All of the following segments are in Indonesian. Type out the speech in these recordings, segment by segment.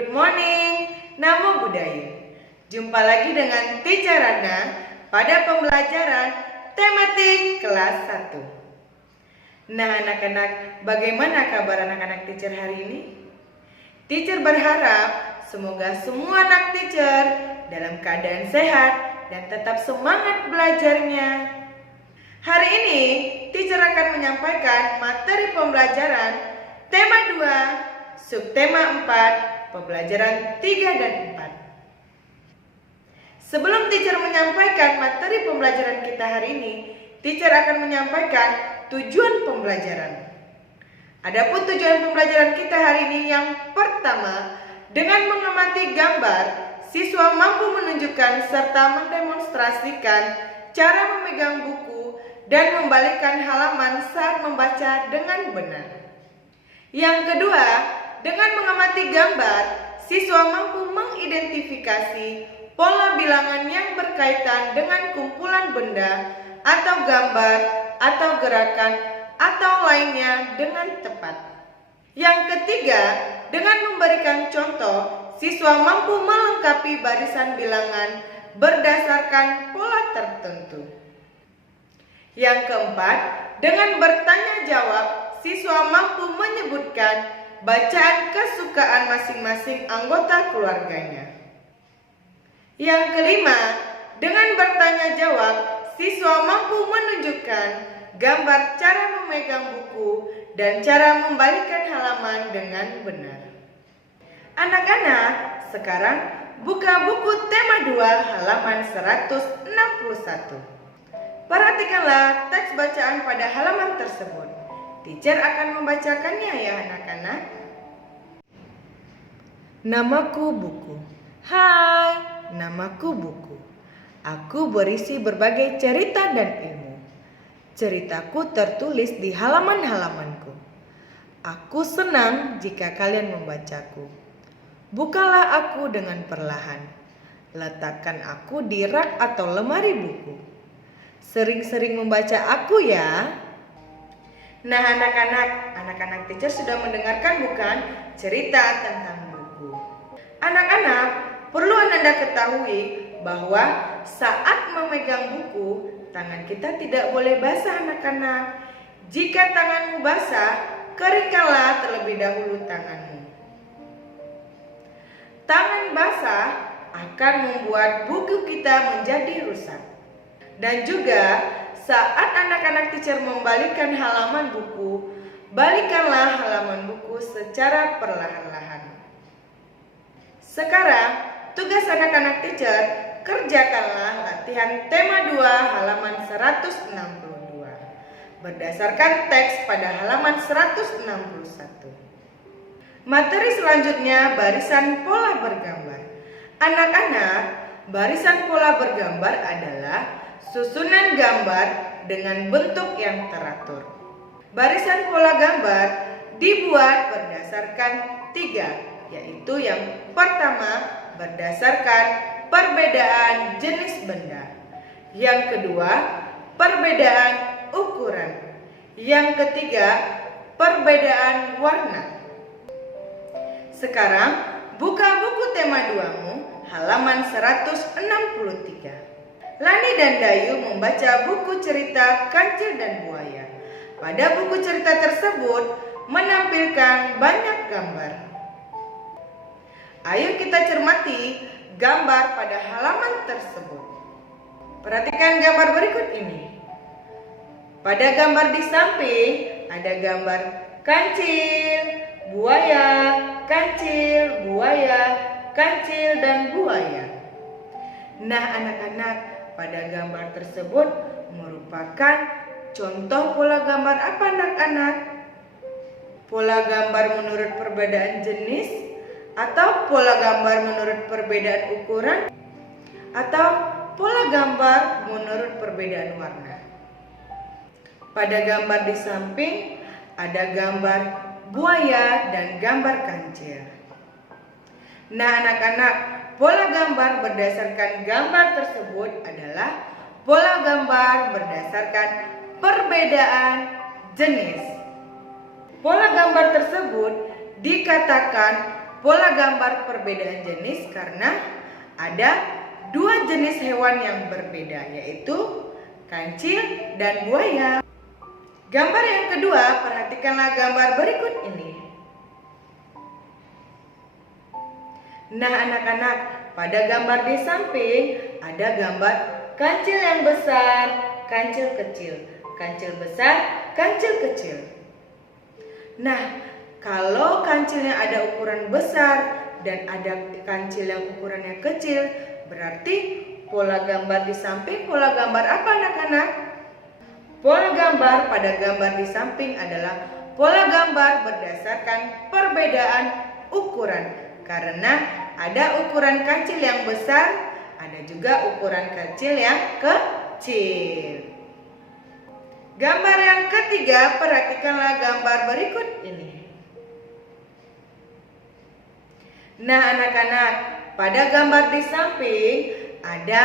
Good morning, Namo Buddhaya. Jumpa lagi dengan Teacher Radna pada pembelajaran tematik kelas 1. Nah anak-anak, bagaimana kabar anak-anak teacher hari ini? Teacher berharap semoga semua anak teacher dalam keadaan sehat dan tetap semangat belajarnya. Hari ini, teacher akan menyampaikan materi pembelajaran tema 2, subtema 4, pembelajaran 3 dan 4. Sebelum teacher menyampaikan materi pembelajaran kita hari ini, teacher akan menyampaikan tujuan pembelajaran. Adapun tujuan pembelajaran kita hari ini yang pertama, dengan mengamati gambar, siswa mampu menunjukkan serta mendemonstrasikan cara memegang buku dan membalikkan halaman saat membaca dengan benar. Yang kedua, dengan mengamati gambar, siswa mampu mengidentifikasi pola bilangan yang berkaitan dengan kumpulan benda atau gambar atau gerakan atau lainnya dengan tepat. Yang ketiga, dengan memberikan contoh, siswa mampu melengkapi barisan bilangan berdasarkan pola tertentu. Yang keempat, dengan bertanya jawab, siswa mampu menyebutkan bacaan kesukaan masing-masing anggota keluarganya. Yang kelima, dengan bertanya jawab, siswa mampu menunjukkan gambar cara memegang buku dan cara membalikkan halaman dengan benar. Anak-anak, sekarang buka buku tema 2 halaman 161. Perhatikanlah teks bacaan pada halaman tersebut. Teacher akan membacakannya ya anak-anak. Namaku buku. Hai, namaku buku. Aku berisi berbagai cerita dan ilmu. Ceritaku tertulis di halaman-halamanku. Aku senang jika kalian membacaku. Bukalah aku dengan perlahan. Letakkan aku di rak atau lemari buku. Sering-sering membaca aku ya. Nah anak-anak teacher sudah mendengarkan bukan cerita tentang buku. Anak-anak, perlu Anda ketahui bahwa saat memegang buku, tangan kita tidak boleh basah anak-anak. Jika tanganmu basah, keringkanlah terlebih dahulu tanganmu. Tangan basah akan membuat buku kita menjadi rusak. Dan juga saat anak-anak teacher membalikkan halaman buku, balikkanlah halaman buku secara perlahan-lahan. Sekarang, tugas anak-anak teacher, kerjakanlah latihan tema 2 halaman 162. Berdasarkan teks pada halaman 161. Materi selanjutnya, barisan pola bergambar. Anak-anak, barisan pola bergambar adalah susunan gambar dengan bentuk yang teratur. Barisan pola gambar dibuat berdasarkan 3, yaitu yang pertama berdasarkan perbedaan jenis benda. Yang kedua, perbedaan ukuran. Yang ketiga, perbedaan warna. Sekarang, buka buku tema 2-mu halaman 163. Lani dan Dayu membaca buku cerita Kancil dan Buaya. Pada buku cerita tersebut menampilkan banyak gambar. Ayo kita cermati gambar pada halaman tersebut. Perhatikan gambar berikut ini. Pada gambar di samping ada gambar kancil, buaya, kancil, buaya, kancil, dan buaya. Nah anak-anak, pada gambar tersebut merupakan contoh pola gambar apa anak-anak? Pola gambar menurut perbedaan jenis, atau pola gambar menurut perbedaan ukuran, atau pola gambar menurut perbedaan warna. Pada gambar di samping ada gambar buaya dan gambar kancil. Nah anak-anak, pola gambar berdasarkan gambar tersebut adalah pola gambar berdasarkan perbedaan jenis. Pola gambar tersebut dikatakan pola gambar perbedaan jenis karena ada dua jenis hewan yang berbeda, yaitu kancil dan buaya. Gambar yang kedua, perhatikanlah gambar berikut ini. Nah anak-anak, pada gambar di samping ada gambar kancil yang besar, kancil kecil, kancil besar, kancil kecil. Nah, kalau kancilnya ada ukuran besar dan ada kancil yang ukurannya kecil, berarti pola gambar di samping pola gambar apa anak-anak? Pola gambar pada gambar di samping adalah pola gambar berdasarkan perbedaan ukuran. Karena ada ukuran kancil yang besar, ada juga ukuran kecil yang kecil. Gambar yang ketiga, perhatikanlah gambar berikut ini. Nah anak-anak, pada gambar di samping ada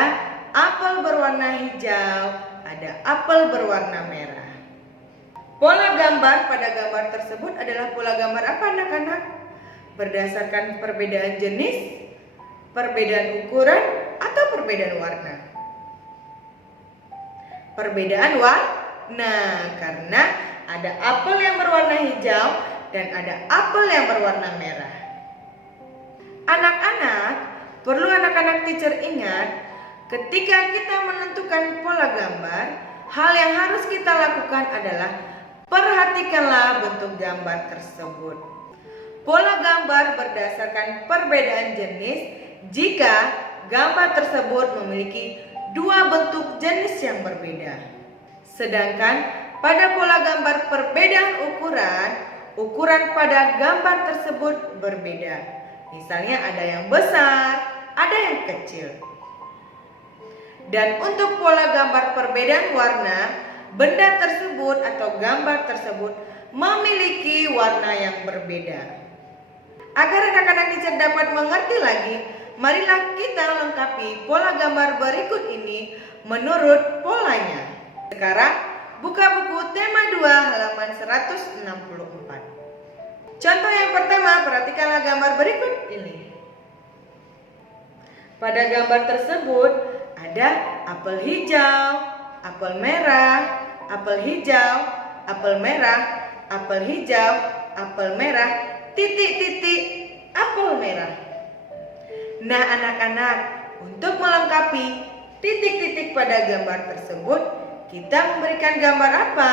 apel berwarna hijau, ada apel berwarna merah. Pola gambar pada gambar tersebut adalah pola gambar apa anak-anak? Berdasarkan perbedaan jenis, perbedaan ukuran, atau perbedaan warna? Perbedaan warna, karena ada apel yang berwarna hijau dan ada apel yang berwarna merah. Anak-anak, perlu anak-anak teacher ingat, ketika kita menentukan pola gambar, hal yang harus kita lakukan adalah perhatikanlah bentuk gambar tersebut. Pola gambar berdasarkan perbedaan jenis jika gambar tersebut memiliki dua bentuk jenis yang berbeda. Sedangkan pada pola gambar perbedaan ukuran pada gambar tersebut berbeda. Misalnya ada yang besar, ada yang kecil. Dan untuk pola gambar perbedaan warna, benda tersebut atau gambar tersebut memiliki warna yang berbeda. Agar anak-anak teacher dapat mengerti lagi, marilah kita lengkapi pola gambar berikut ini menurut polanya. Sekarang buka buku tema 2 halaman 164. Contoh yang pertama, perhatikanlah gambar berikut ini. Pada gambar tersebut ada apel hijau, apel merah, apel hijau, apel merah, apel hijau, apel merah, titik-titik, apel merah. Nah anak-anak, untuk melengkapi titik-titik pada gambar tersebut, kita memberikan gambar apa?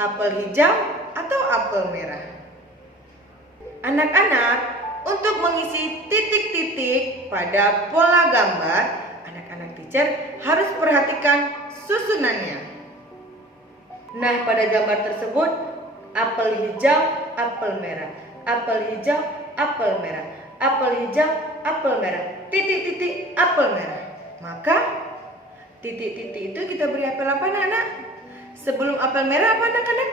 Apel hijau atau apel merah? Anak-anak, untuk mengisi titik-titik pada pola gambar, anak-anak teacher harus perhatikan susunannya. Nah, pada gambar tersebut, apel hijau, apel merah, apel hijau, apel merah, apel hijau, apel merah, titik-titik, apel merah. Maka, titik-titik itu kita beri apel apa anak-anak? Sebelum apel merah apa anak-anak?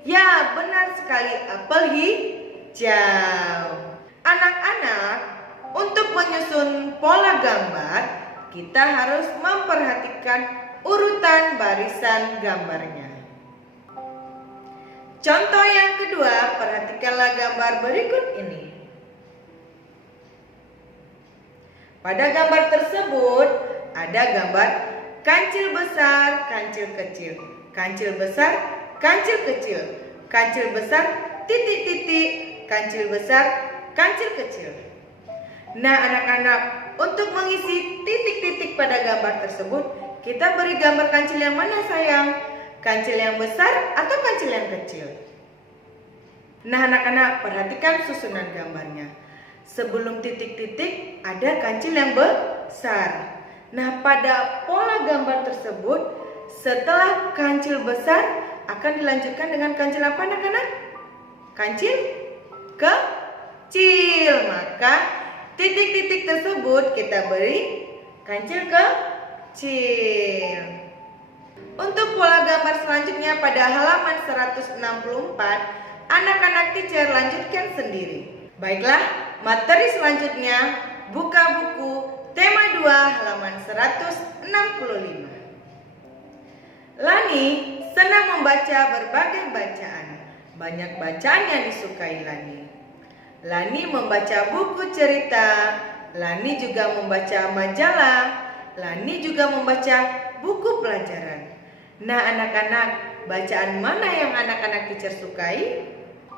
Ya, benar sekali, apel hijau. Anak-anak, untuk menyusun pola gambar, kita harus memperhatikan urutan barisan gambarnya. Contoh yang kedua, perhatikanlah gambar berikut ini. Pada gambar tersebut, ada gambar kancil besar, kancil kecil, kancil besar, kancil kecil, kancil besar, titik-titik, kancil besar, kancil kecil. Nah anak-anak, untuk mengisi titik-titik pada gambar tersebut, kita beri gambar kancil yang mana sayang? Kancil yang besar atau kancil yang kecil? Nah anak-anak, perhatikan susunan gambarnya. Sebelum titik-titik ada kancil yang besar. Nah pada pola gambar tersebut, setelah kancil besar akan dilanjutkan dengan kancil apa anak-anak? Kancil kecil. Maka titik-titik tersebut kita beri kancil kecil. Untuk pola gambar selanjutnya pada halaman 164, anak-anak teacher lanjutkan sendiri. Baiklah, materi selanjutnya buka buku tema 2 halaman 165. Lani senang membaca berbagai bacaan. Banyak bacaan yang disukai Lani. Lani membaca buku cerita, Lani juga membaca majalah, Lani juga membaca buku pelajaran. Nah anak-anak, bacaan mana yang anak-anak teacher sukai?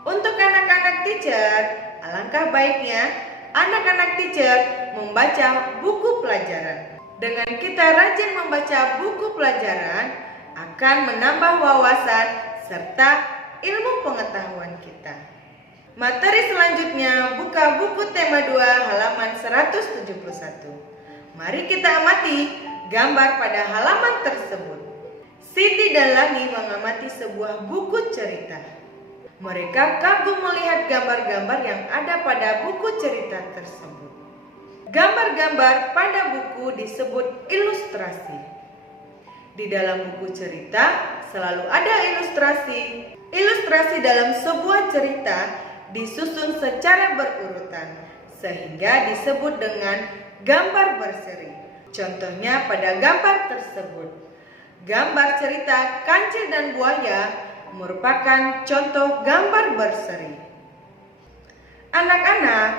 Untuk anak-anak teacher, alangkah baiknya anak-anak teacher membaca buku pelajaran. Dengan kita rajin membaca buku pelajaran, akan menambah wawasan serta ilmu pengetahuan kita. Materi selanjutnya, buka buku tema 2 halaman 171. Mari kita amati gambar pada halaman tersebut. Siti dan Lani mengamati sebuah buku cerita. Mereka kagum melihat gambar-gambar yang ada pada buku cerita tersebut. Gambar-gambar pada buku disebut ilustrasi. Di dalam buku cerita selalu ada ilustrasi. Ilustrasi dalam sebuah cerita disusun secara berurutan sehingga disebut dengan gambar berseri. Contohnya pada gambar tersebut. Gambar cerita kancil dan buaya merupakan contoh gambar berseri. Anak-anak,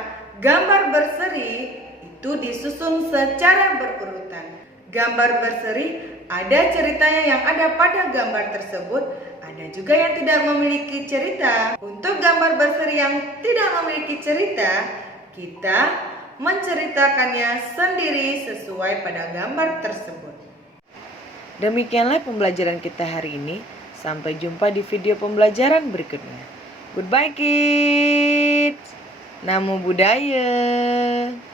gambar berseri itu disusun secara berurutan. Gambar berseri ada ceritanya yang ada pada gambar tersebut, ada juga yang tidak memiliki cerita. Untuk gambar berseri yang tidak memiliki cerita, kita menceritakannya sendiri sesuai pada gambar tersebut. Demikianlah pembelajaran kita hari ini. Sampai jumpa di video pembelajaran berikutnya. Goodbye kids. Namo Buddhaya.